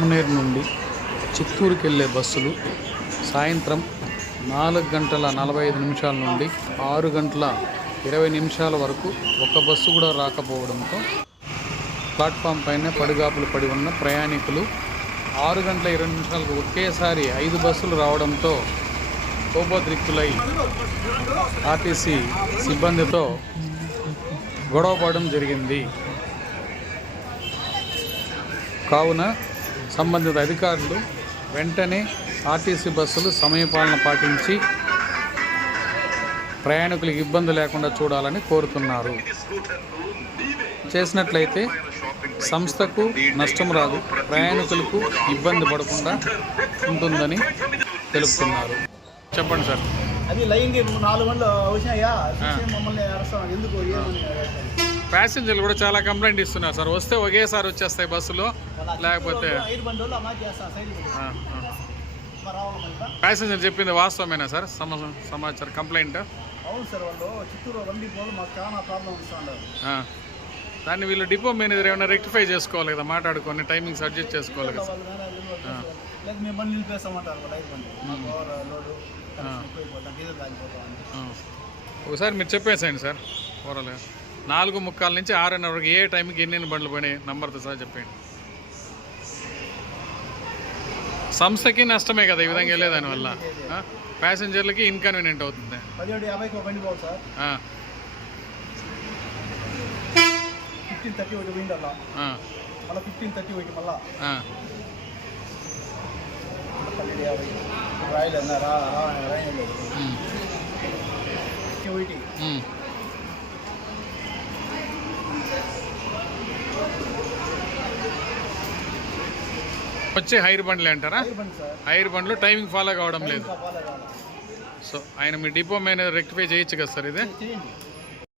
పలమనేరు నుండి చిత్తూరుకి వెళ్ళే బస్సులు సాయంత్రం 4:45 నుండి 6:20 వరకు ఒక బస్సు కూడా రాకపోవడంతో ప్లాట్ఫామ్ పైన పడిగాపులు పడి ఉన్న ప్రయాణికులు 6:20 ఒకేసారి 5 బస్సులు రావడంతో కోపోద్రిక్తులై ఆర్టీసీ సిబ్బందితో గొడవపడడం జరిగింది. కావున సంబంధిత అధికారులు వెంటనే ఆర్టీసీ బస్సులు సమయపాలన పాటించి ప్రయాణికులకు ఇబ్బంది లేకుండా చూడాలని కోరుతున్నారు. చేసినట్లయితే సంస్థకు నష్టం రాదు, ప్రయాణికులకు ఇబ్బంది పడకుండా ఉంటుందని తెలుపుతున్నారు. చెప్పండి సార్. అది లైన్కి 4 గంటలు వచ్చినాయా మమ్మల్ని ఎందుకు ప్యాసింజర్లు కూడా చాలా కంప్లైంట్ ఇస్తున్నారు సార్. వస్తే ఒకేసారి వచ్చేస్తాయి బస్సులో, లేకపోతే ప్యాసింజర్ చెప్పింది వాస్తవమేనా సార్? సమాచారం కంప్లైంట్ అవును సార్. వాళ్ళు చిత్తూరు బండిపోలు మాకు చాలా ప్రాబ్లం ఇస్తున్నారు. దాన్ని వీళ్ళు డిపో మేనేజర్ ఏమైనా రెక్టిఫై చేసుకోవాలి కదా, మాట్లాడుకొని టైమింగ్స్ అడ్జస్ట్ చేసుకోవాలి కదా. మేము బండి నిలిపేస్తామంటారు. ఒకసారి మీరు చెప్పేసేయండి సార్. ఓవరాల్గా 4:45 నుంచి 6:30 వరకు ఏ టైంకి ఎన్ని బండ్లు పోయినాయి నంబర్తో సార్ చెప్పండి. సంస్థకి నష్టమే కదా ఈ విధంగా వెళ్ళే దానివల్ల, ప్యాసింజర్లకి ఇన్కన్వీనియంట్ అవుతుంది. 17:50 బండి పోవాలి సార్. 15:30 ఒకటి పోయింది అలా, మళ్ళీ 15:30 ఒకటి మళ్ళా 12:50 రాయలేదు ఒకటి. వచ్చే హైర్ బండ్లే అంటారా? హైర్ బండ్లు టైమింగ్ ఫాలో కావడం లేదు. సో ఆయన మీ డిపో మేనేజర్ రెక్టిఫై చేయొచ్చు కదా సార్ ఇది?